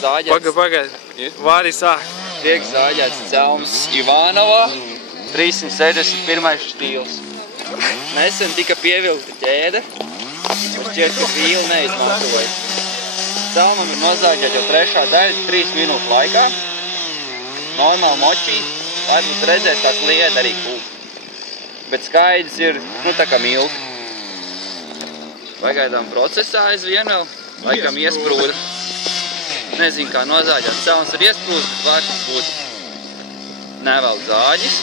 Zāģēts. Pagaid. Vāri sāk. Tiek zāģēts celms Ivanovā. 361. štīls. Nesen tika pievilkta ķēde. Šķiet, ka vīli neizmantoja. Celmam ir nozāģēt jau 3. daļa 3 minūtu laikā. Normāli močī. Lai būs redzēs tās lieda arī kūp. Bet skaidrs ir, tā kā milti. Pagaidām procesā aizvien vēl. Laikam iesprūda. Nezinu, kā nozāģēt. Celms ir iesprūdis, bet var būt nevēl zāģis.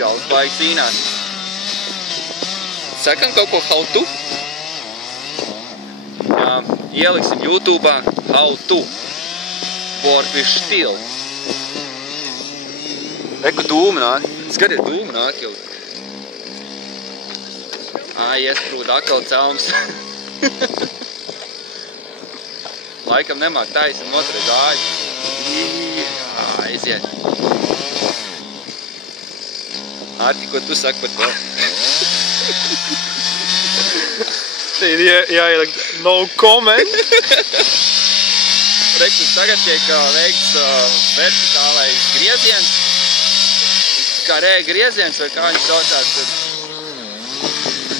Čalis baigi cīnās. Sakam kaut ko how to? Jā, ieliksim YouTube'ā how to. Work with steel. Reku dūma nāk. Skatiet, dūma nāk jau. Iesprūda atkal celms. Laikam nemāk taisam noturēt zāģi. Aiziet. Arti, ko tu saki par to? Te ir jāielikt no comment. Reku, tagad tiek veikts vertikālais grieziens. Kā rēja grieziens, vai kā viņš saucās.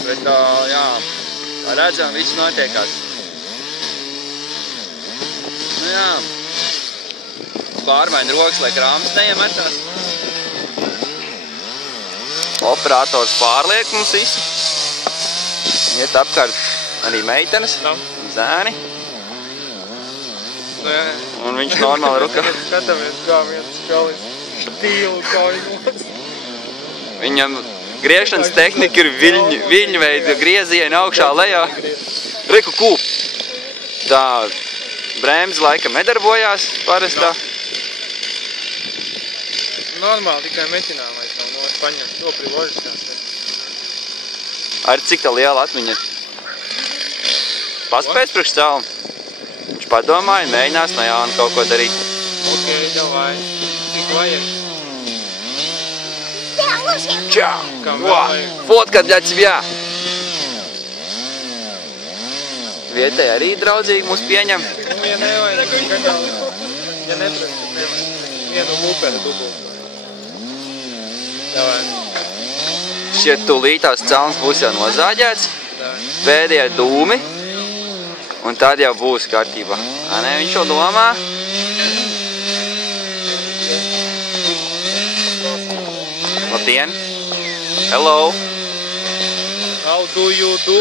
Bet, jā, kā redzam, viss notiekās. Jā, pārmaina rokas, lai krāmas neiemetās. Operators pārliek mums visu. Iet apkārt arī meitenes, zēni. Un viņš normāli rukā. Skatāmies, kā viens čalis štīlu kaujos. Viņam griešanas tehnika ir viļņu veida grieziena augšā lejā. Reku kūp. Tā bremze laikam nedarbojās parastā. Normāli, tikai meķināmais nav paņemt to privožiskās. Arī cik tā liela atmiņa ir? Paspēc priekš celmu. Viņš padomāja, mēģinās no jauna kaut ko darīt. Ok, davai. Cik vajag? Čau! Kam vēl vajag? Fotka для тебя! Vietēji arī draudzīgi mūs pieņem. Ja nevajag, gadāli. Ja neprasa, tad nevajag. Vienu luperi dubultu. Davai. Šķiet tūlītās celms būs jau nozāģēts. Pēdējie dūmi. Un tad jau būs kārtībā. Nē, viņš jau domā. Labdien! Hello! How do you do?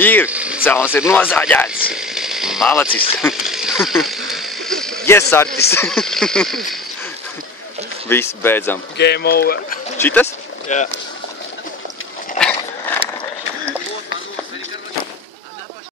Ir! Celms ir nozāģēts! Malacis! Yes, artis! Viss, beidzam. Game over. Šitas? Jā.